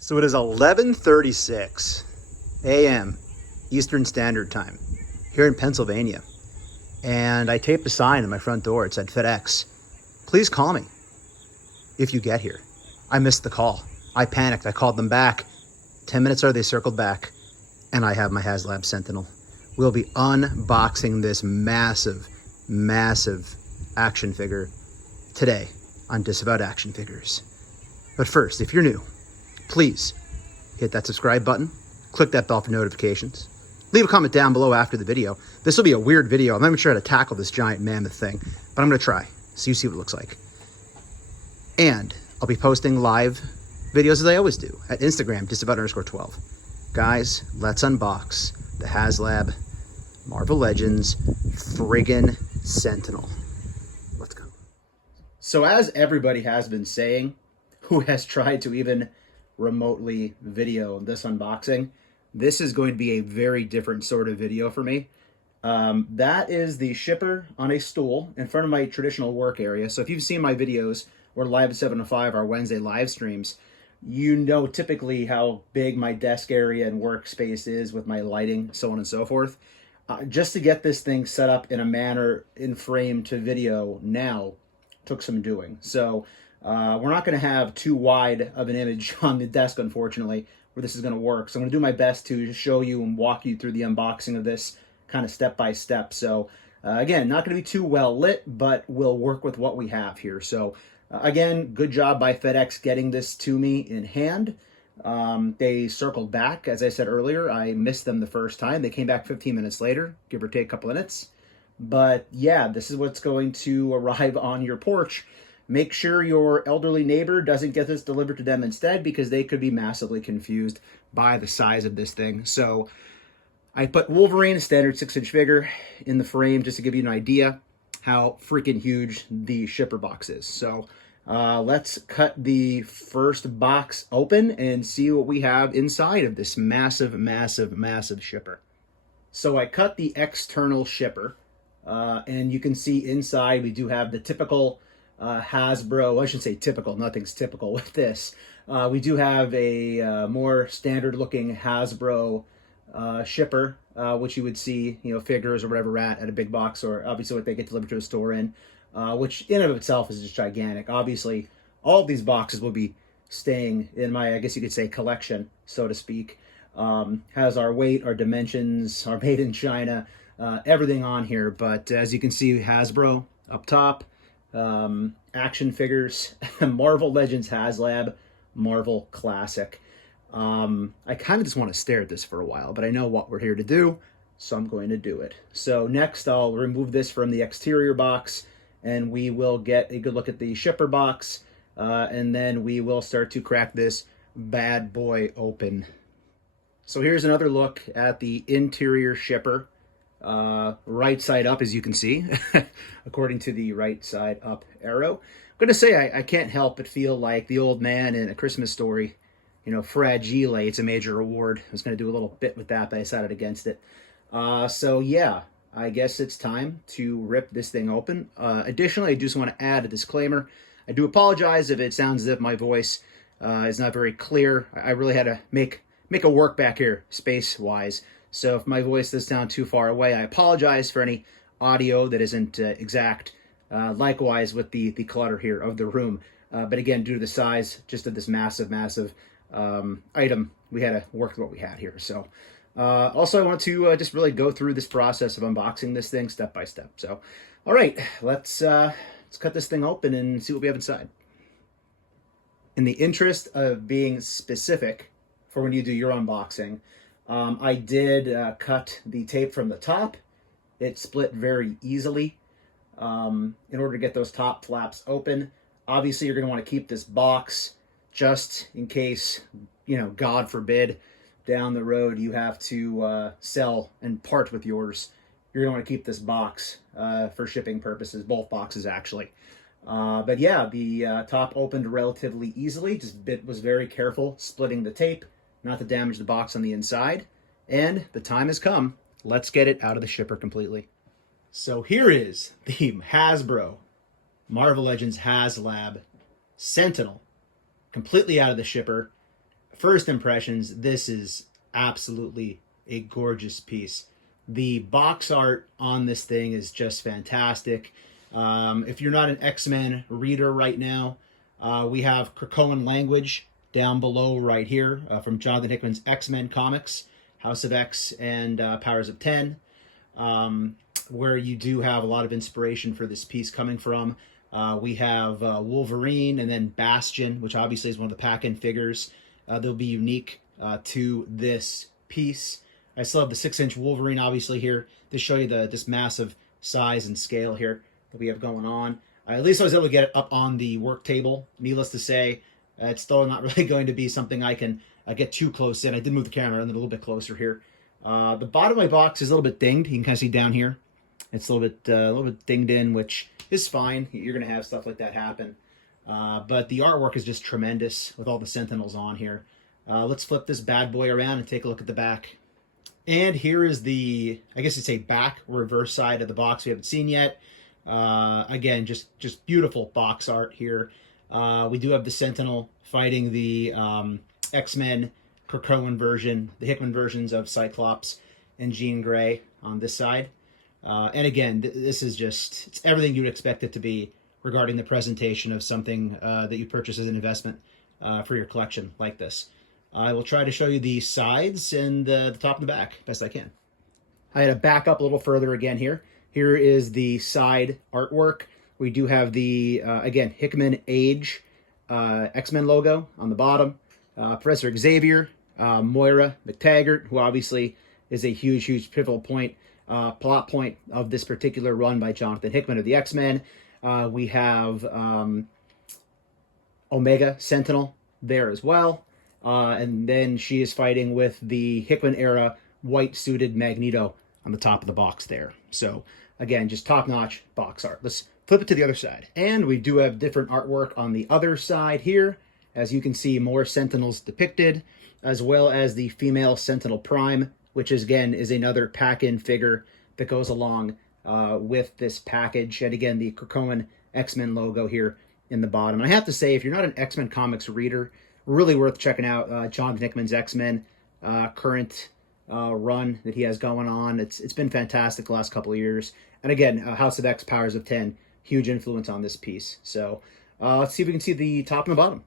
So it is 11:36 a.m. Eastern Standard Time here in Pennsylvania. And I taped a sign on my front door. It said FedEx, please call me if you get here. I missed the call. I panicked. I called them back. 10 minutes later, they circled back and I have my Haslab Sentinel. We'll be unboxing this massive, massive action figure today on Disavowed Action Figures. But first, if you're new, please hit that subscribe button, click that bell for notifications, leave a comment down below after the video. This will be a weird video. I'm not even sure how to tackle this giant mammoth thing, but I'm gonna try, so you see what it looks like. And I'll be posting live videos as I always do at Instagram, disavowed_12. Guys, let's unbox the Haslab Marvel Legends friggin' Sentinel. Let's go. So as everybody has been saying, who has tried to even remotely video this unboxing, this is going to be a very different sort of video for me. That is the shipper on a stool in front of my traditional work area. So if you've seen my videos or Live at 7 to 5, our Wednesday live streams, you know typically how big my desk area and workspace is with my lighting, so on and so forth. Just to get this thing set up in a manner in frame to video now took some doing. So we're not going to have too wide of an image on the desk, unfortunately, where this is going to work. So I'm going to do my best to show you and walk you through the unboxing of this kind of step by step. So again, not going to be too well lit, but we'll work with what we have here. So again, good job by FedEx getting this to me in hand. They circled back. As I said earlier, I missed them the first time. They came back 15 minutes later, give or take a couple minutes. But yeah, this is what's going to arrive on your porch. Make sure your elderly neighbor doesn't get this delivered to them instead, because they could be massively confused by the size of this thing. So I put Wolverine, a standard 6-inch figure, in the frame just to give you an idea how freaking huge the shipper box is. So let's cut the first box open and see what we have inside of this massive, massive, massive shipper. So I cut the external shipper, and you can see inside we do have the typical Hasbro, I shouldn't say typical, nothing's typical with this. We do have a more standard looking Hasbro shipper, which you would see, you know, figures or whatever at a big box, or obviously what they get delivered to a store in, which in and of itself is just gigantic. Obviously, all of these boxes will be staying in my, I guess you could say, collection, so to speak. Has our weight, our dimensions, our made in China, everything on here. But as you can see, Hasbro up top, action figures, Marvel Legends Haslab, Marvel Classic. I kind of just want to stare at this for a while, but I know what we're here to do, so I'm going to do it. So next I'll remove this from the exterior box, and we will get a good look at the shipper box, and then we will start to crack this bad boy open. So here's another look at the interior shipper. Right side up, as you can see, according to the right side up arrow. I'm going to say I can't help but feel like the old man in A Christmas Story, you know, fragile, it's a major reward. I was going to do a little bit with that, but I decided against it. So yeah, I guess it's time to rip this thing open. Additionally, I just want to add a disclaimer. I do apologize if it sounds as if my voice is not very clear. I really had to make a work back here, space-wise. So if my voice does sound too far away, I apologize for any audio that isn't exact. Likewise with the clutter here of the room. But again, due to the size just of this massive, massive item, we had to work with what we had here. So also I want to just really go through this process of unboxing this thing step by step. So, all right, let's cut this thing open and see what we have inside. In the interest of being specific for when you do your unboxing, I did cut the tape from the top. It split very easily in order to get those top flaps open. Obviously, you're going to want to keep this box just in case, you know, God forbid, down the road you have to sell and part with yours. You're going to want to keep this box for shipping purposes, both boxes actually. But yeah, the top opened relatively easily. Just was very careful splitting the tape, not to damage the box on the inside. And the time has come. Let's get it out of the shipper completely. So here is the Hasbro Marvel Legends Haslab Sentinel, completely out of the shipper. First impressions, this is absolutely a gorgeous piece. The box art on this thing is just fantastic. If you're not an X-Men reader right now, we have Krakoan language down below right here from Jonathan Hickman's X-Men comics, House of X and Powers of 10, where you do have a lot of inspiration for this piece coming from. We have Wolverine and then Bastion, which obviously is one of the pack-in figures. They'll be unique to this piece. I still have the 6-inch Wolverine obviously here to show you this massive size and scale here that we have going on. At least I was able to get it up on the work table. Needless to say, it's still not really going to be something I can get too close in. I did move the camera a little bit closer here. The bottom of my box is a little bit dinged. You can kind of see down here. It's a little bit dinged in, which is fine. You're going to have stuff like that happen. But the artwork is just tremendous with all the Sentinels on here. Let's flip this bad boy around and take a look at the back. And here is the, I guess it's a back reverse side of the box we haven't seen yet. Again, just beautiful box art here. We do have the Sentinel fighting the X-Men Krakoan version, the Hickman versions of Cyclops and Jean Grey on this side. And again, this is it's everything you would expect it to be regarding the presentation of something that you purchase as an investment for your collection like this. I will try to show you the sides and the top and the back best I can. I had to back up a little further again here. Here is the side artwork. We do have the, again, Hickman Age X-Men logo on the bottom. Professor Xavier, Moira McTaggart, who obviously is a huge pivotal point, plot point of this particular run by Jonathan Hickman of the X-Men. We have Omega Sentinel there as well. And then she is fighting with the Hickman era white-suited Magneto on the top of the box there. So, again, just top-notch box art. Let's flip it to the other side. And we do have different artwork on the other side here. As you can see, more Sentinels depicted, as well as the female Sentinel Prime, which is, again, is another pack-in figure that goes along with this package. And again, the Krakoan X-Men logo here in the bottom. And I have to say, if you're not an X-Men comics reader, really worth checking out Jonathan Hickman's X-Men current run that he has going on. It's been fantastic the last couple of years. And again, House of X, Powers of 10, huge influence on this piece. So let's see if we can see the top and the bottom.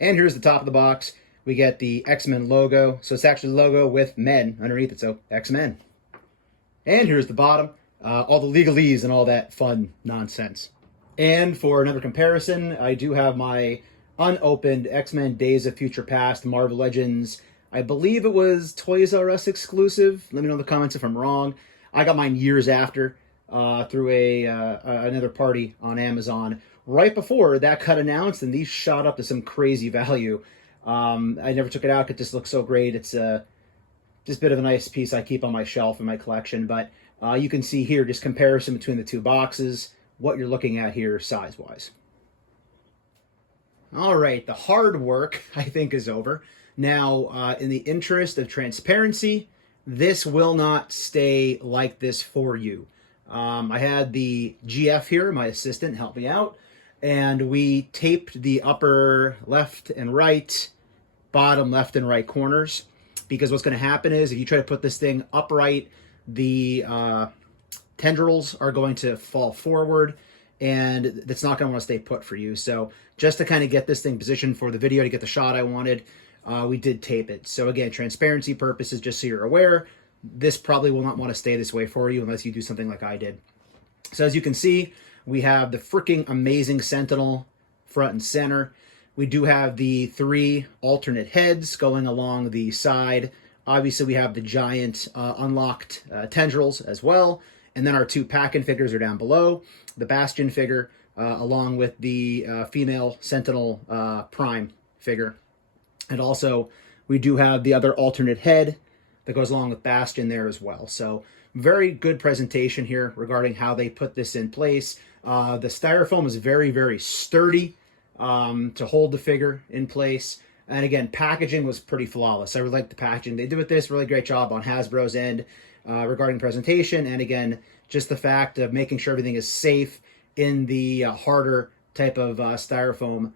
And here's the top of the box. We get the X-Men logo. So it's actually the logo with men underneath it, so X-Men. And here's the bottom. All the legalese and all that fun nonsense. And for another comparison, I do have my unopened X-Men Days of Future Past Marvel Legends. I believe it was Toys R Us exclusive. Let me know in the comments if I'm wrong. I got mine years after through another party on Amazon. Right before that cut announced, and these shot up to some crazy value. I never took it out. It just looks so great. It's just a bit of a nice piece I keep on my shelf in my collection. But you can see here just comparison between the two boxes, what you're looking at here size-wise. All right, the hard work, I think, is over. Now, in the interest of transparency, this will not stay like this for you. I had the GF here, my assistant, help me out, and we taped the upper left and right, bottom left and right corners, because what's going to happen is if you try to put this thing upright, the tendrils are going to fall forward, and that's not going to want to stay put for you. So just to kind of get this thing positioned for the video, to get the shot I wanted, we did tape it. So again, transparency purposes, just so you're aware, this probably will not want to stay this way for you unless you do something like I did. So as you can see, we have the freaking amazing Sentinel front and center. We do have the 3 alternate heads going along the side. Obviously, we have the giant unlocked tendrils as well. And then our 2 pack-in figures are down below. The Bastion figure, along with the female Sentinel Prime figure. And also, we do have the other alternate head that goes along with Bastion there as well. So, very good presentation here regarding how they put this in place. The styrofoam is very sturdy to hold the figure in place. And again, packaging was pretty flawless. I really liked the packaging. They did with this really great job on Hasbro's end regarding presentation. And again, just the fact of making sure everything is safe in the harder type of styrofoam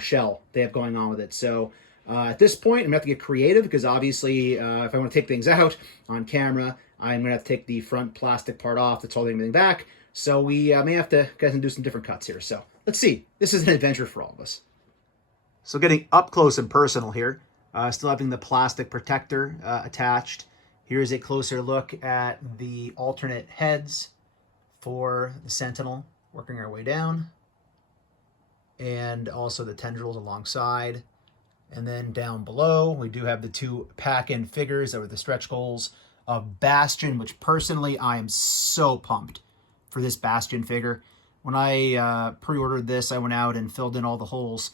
shell they have going on with it. So At this point, I'm going to have to get creative because obviously if I want to take things out on camera, I'm going to have to take the front plastic part off that's holding everything back. So we may have to guys do some different cuts here. So let's see. This is an adventure for all of us. So getting up close and personal here, still having the plastic protector attached. Here's a closer look at the alternate heads for the Sentinel, working our way down. And also the tendrils alongside. And then down below, we do have the two pack-in figures that were the stretch goals of Bastion, which personally I am so pumped for this Bastion figure. When I pre-ordered this, I went out and filled in all the holes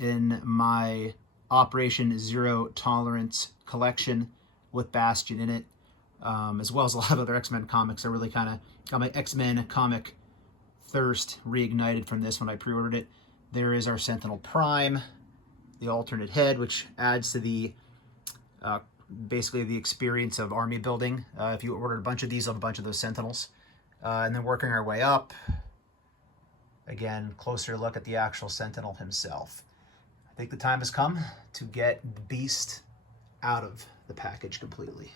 in my Operation Zero Tolerance collection with Bastion in it, as well as a lot of other X-Men comics. I really kind of got my X-Men comic thirst reignited from this when I pre-ordered it. There is our Sentinel Prime, the alternate head, which adds to the basically the experience of army building. If you ordered a bunch of these, you'll have a bunch of those Sentinels. And then working our way up, again, closer look at the actual Sentinel himself. I think the time has come to get the beast out of the package completely.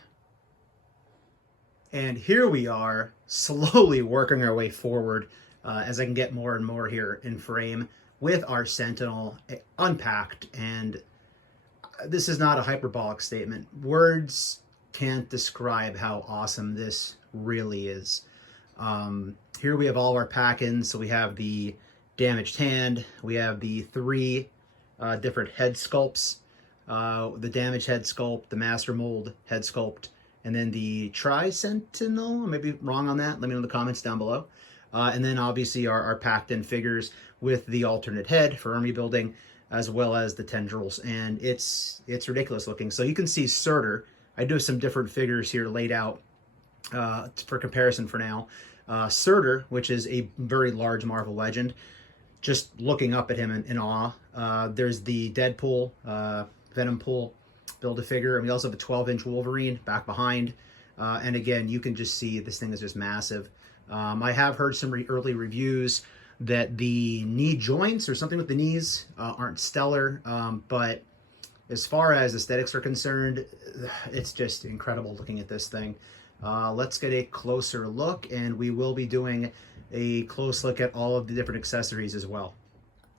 And here we are, slowly working our way forward as I can get more and more here in frame with our Sentinel unpacked. And this is not a hyperbolic statement. Words can't describe how awesome this really is. Here we have all our pack-ins. So we have the damaged hand. We have the three different head sculpts. The damaged head sculpt, the master mold head sculpt, and then the Tri-Sentinel. I may be wrong on that. Let me know in the comments down below. And then obviously our packed-in figures with the alternate head for army building, as well as the tendrils. And it's ridiculous looking. So you can see Surtur. I do have some different figures here laid out for comparison for now. Surtur, which is a very large Marvel legend, just looking up at him in awe. There's the Deadpool, Venom Pool Build-A-Figure, and we also have a 12-inch Wolverine back behind. And again, you can just see this thing is just massive. I have heard some early reviews that the knee joints or something with the knees aren't stellar, but as far as aesthetics are concerned, it's just incredible looking at this thing. Let's get a closer look, and we will be doing a close look at all of the different accessories as well.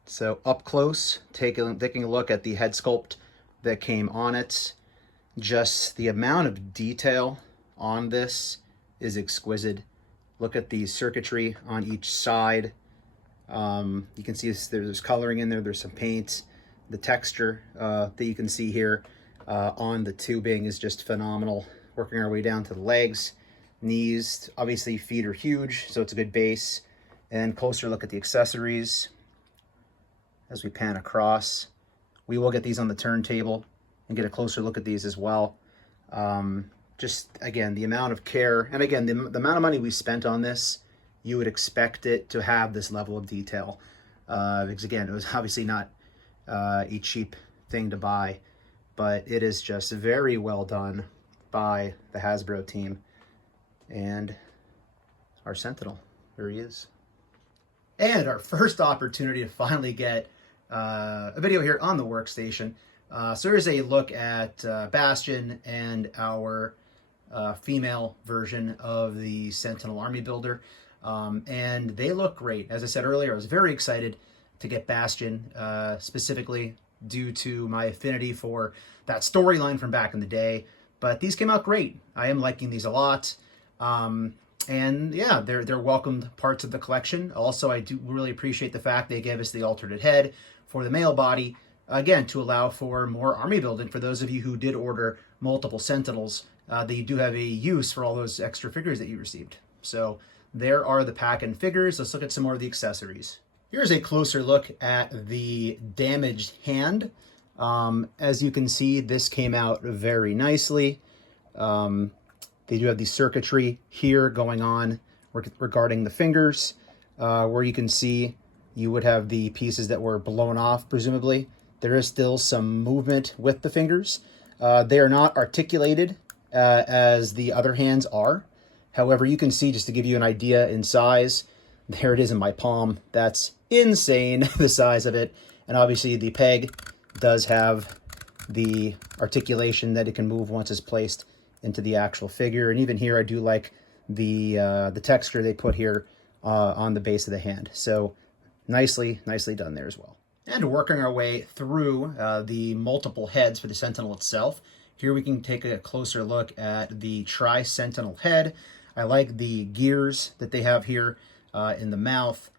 So up close, taking a look at the head sculpt that came on it. Just the amount of detail on this is exquisite. Look at the circuitry on each side. You can see there's coloring in there, there's some paint. The texture that you can see here on the tubing is just phenomenal. Working our way down to the legs, knees, obviously feet are huge, so it's a good base. And closer look at the accessories as we pan across. We will get these on the turntable and get a closer look at these as well. Just, again, the amount of care, and again, the amount of money we spent on this, you would expect it to have this level of detail. Because, again, it was obviously not a cheap thing to buy, but it is just very well done by the Hasbro team. And our Sentinel, there he is. And our first opportunity to finally get a video here on the workstation. So here's a look at Bastion and our female version of the Sentinel Army Builder. And they look great. As I said earlier, I was very excited to get Bastion, specifically due to my affinity for that storyline from back in the day. But these came out great. I am liking these a lot. And yeah, they're welcomed parts of the collection. Also, I do really appreciate the fact they gave us the alternate head for the male body, again, to allow for more army building. For those of you who did order multiple Sentinels, that you do have a use for all those extra figures that you received. So there are the pack-in figures. Let's look at some more of the accessories. Here's a closer look at the damaged hand. As you can see, this came out very nicely. They do have the circuitry here going on regarding the fingers, where you can see you would have the pieces that were blown off, presumably. There is still some movement with the fingers. They are not articulated as the other hands are. However, you can see, just to give you an idea in size, there it is in my palm. That's insane, the size of it. And obviously the peg does have the articulation that it can move once it's placed into the actual figure. And even here, I do like the texture they put here on the base of the hand. So nicely done there as well. And working our way through the multiple heads for the Sentinel itself, here we can take a closer look at the Tri-Sentinel head. I like the gears that they have here in the mouth.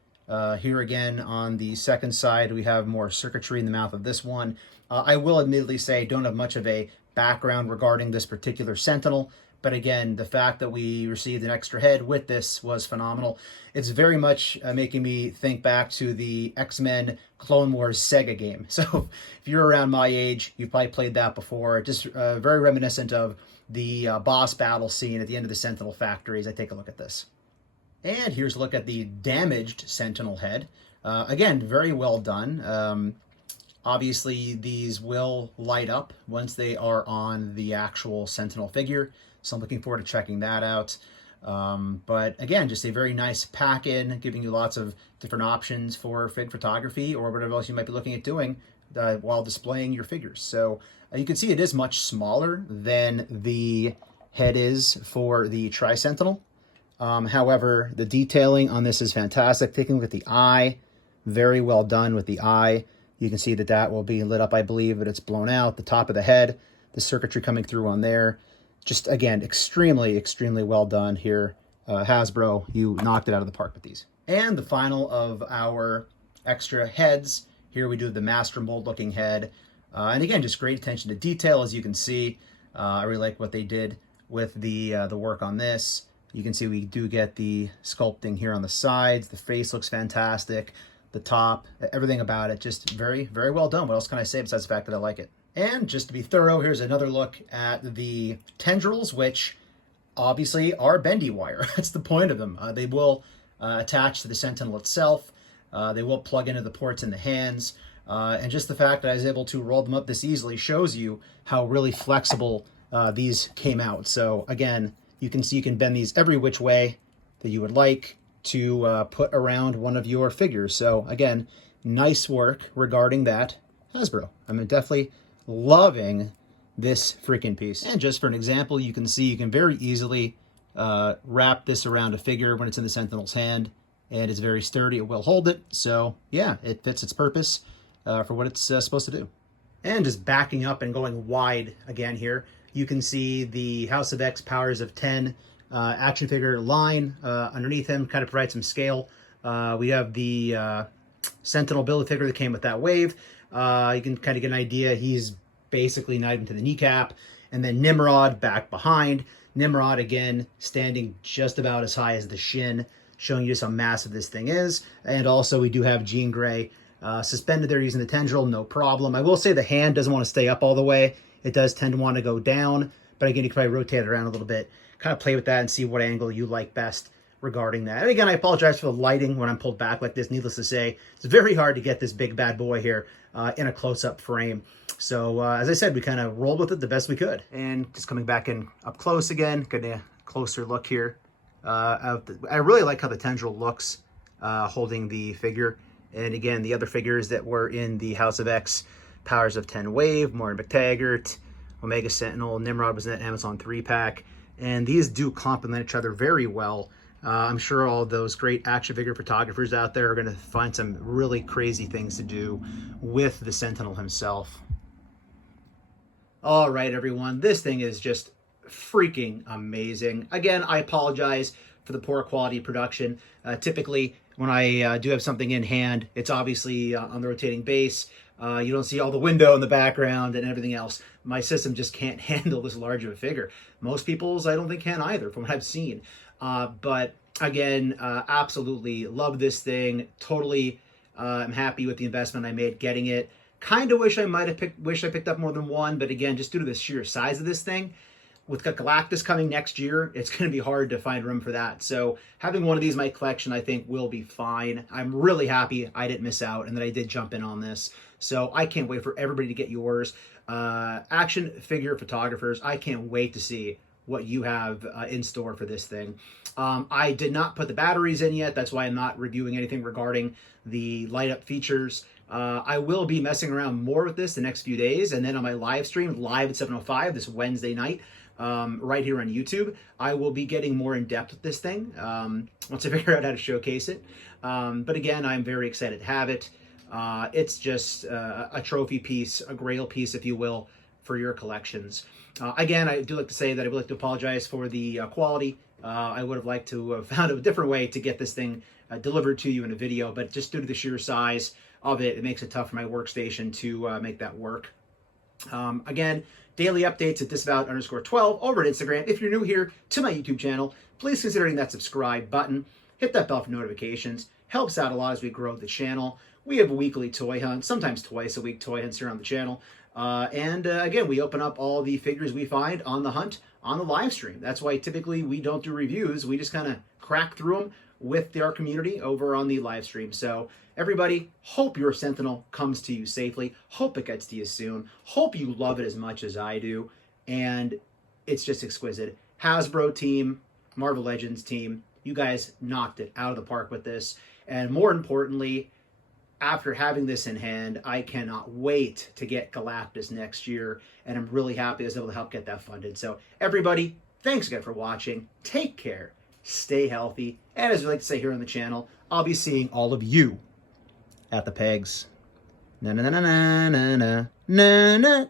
Here again on the second side, we have more circuitry in the mouth of this one. I will admittedly say I don't have much of a background regarding this particular Sentinel, but again, the fact that we received an extra head with this was phenomenal. It's very much making me think back to the X-Men Clone Wars Sega game. So if you're around my age, you've probably played that before. Just very reminiscent of the boss battle scene at the end of the Sentinel factory as I take a look at this. And here's a look at the damaged Sentinel head. Again, very well done. Obviously, these will light up once they are on the actual Sentinel figure, so I'm looking forward to checking that out. But again, just a very nice pack-in, giving you lots of different options for fig photography or whatever else you might be looking at doing while displaying your figures. So you can see it is much smaller than the head is for the Tri-Sentinel. However, the detailing on this is fantastic. Taking a look at the eye, very well done with the eye. You can see that that will be lit up, I believe, but it's blown out. The top of the head, the circuitry coming through on there. Just, again, extremely well done here. Hasbro, you knocked it out of the park with these. And the final of our extra heads. Here we do the Master Mold looking head. And again, just great attention to detail, as you can see. I really like what they did with the work on this. You can see we do get the sculpting here on the sides. The face looks fantastic. The top, everything about it, just very well done. What else can I say besides the fact that I like it? And just to be thorough, here's another look at the tendrils, which obviously are bendy wire. That's the point of them. They will attach to the Sentinel itself. They will plug into the ports in the hands. And just the fact that I was able to roll them up this easily shows you how really flexible these came out. So again, you can see you can bend these every which way that you would like to put around one of your figures. So again, nice work regarding that, Hasbro. I'm definitely loving this freaking piece. And just for an example, you can see you can very easily wrap this around a figure when it's in the Sentinel's hand, and it's very sturdy. It will hold it. So yeah, it fits its purpose for what it's supposed to do. And just backing up and going wide again here, you can see the House of X Powers of 10 action figure line underneath him, kind of provides some scale. We have the Sentinel Build-A-Figure that came with that wave. You can kind of get an idea. He's basically not even to the kneecap. And then Nimrod back behind. Nimrod, again, standing just about as high as the shin, showing you just how massive this thing is. And also we do have Jean Grey suspended there using the tendril, no problem. I will say the hand doesn't want to stay up all the way. It does tend to want to go down. But again, you can probably rotate it around a little bit, kind of play with that and see what angle you like best regarding that. And again, I apologize for the lighting when I'm pulled back like this. Needless to say, it's very hard to get this big bad boy here in a close-up frame. So as I said, we kind of rolled with it the best we could. And just coming back in up close again, getting a closer look here. I really like how the tendril looks holding the figure. And again, the other figures that were in the House of X Powers of 10 wave, Moira McTaggart, Omega Sentinel, Nimrod was in that Amazon 3-pack. And these do complement each other very well. I'm sure all those great action figure photographers out there are going to find some really crazy things to do with the Sentinel himself. All right, everyone, this thing is just freaking amazing. Again, I apologize for the poor quality production. Typically, when I do have something in hand, it's obviously on the rotating base. You don't see all the window in the background and everything else. My system just can't handle this large of a figure. Most people's, I don't think, can either, from what I've seen. But again, absolutely love this thing. Totally, I'm happy with the investment I made getting it. Kind of wish I picked up more than one, but again, just due to the sheer size of this thing, with Galactus coming next year, it's going to be hard to find room for that. So having one of these in my collection, I think, will be fine. I'm really happy I didn't miss out and that I did jump in on this. So I can't wait for everybody to get yours. Action figure photographers, I can't wait to see what you have in store for this thing. I did not put the batteries in yet. That's why I'm not reviewing anything regarding the light up features. I will be messing around more with this the next few days, and then on my live stream, live at 7:05 this Wednesday night, right here on YouTube, I will be getting more in depth with this thing once I figure out how to showcase it. But again, I'm very excited to have it. It's just a trophy piece, a grail piece, if you will, for your collections. Again, I do like to say that I would like to apologize for the quality. I would have liked to have found a different way to get this thing delivered to you in a video, but just due to the sheer size of it, it makes it tough for my workstation to make that work. Again, daily updates at Disavowed_12 over at Instagram. If you're new here to my YouTube channel, please consider hitting that subscribe button. Hit that bell for notifications. Helps out a lot as we grow the channel. We have a weekly toy hunt, sometimes twice a week toy hunts here on the channel. Again, we open up all the figures we find on the hunt on the live stream. That's why typically we don't do reviews. We just kind of crack through them with our community over on the live stream. So everybody, hope your Sentinel comes to you safely. Hope it gets to you soon. Hope you love it as much as I do. And it's just exquisite. Hasbro team, Marvel Legends team, you guys knocked it out of the park with this. And more importantly, after having this in hand, I cannot wait to get Galactus next year, and I'm really happy I was able to help get that funded. So everybody, thanks again for watching. Take care, stay healthy, and as we like to say here on the channel, I'll be seeing all of you at the pegs. Na na na na na na na na.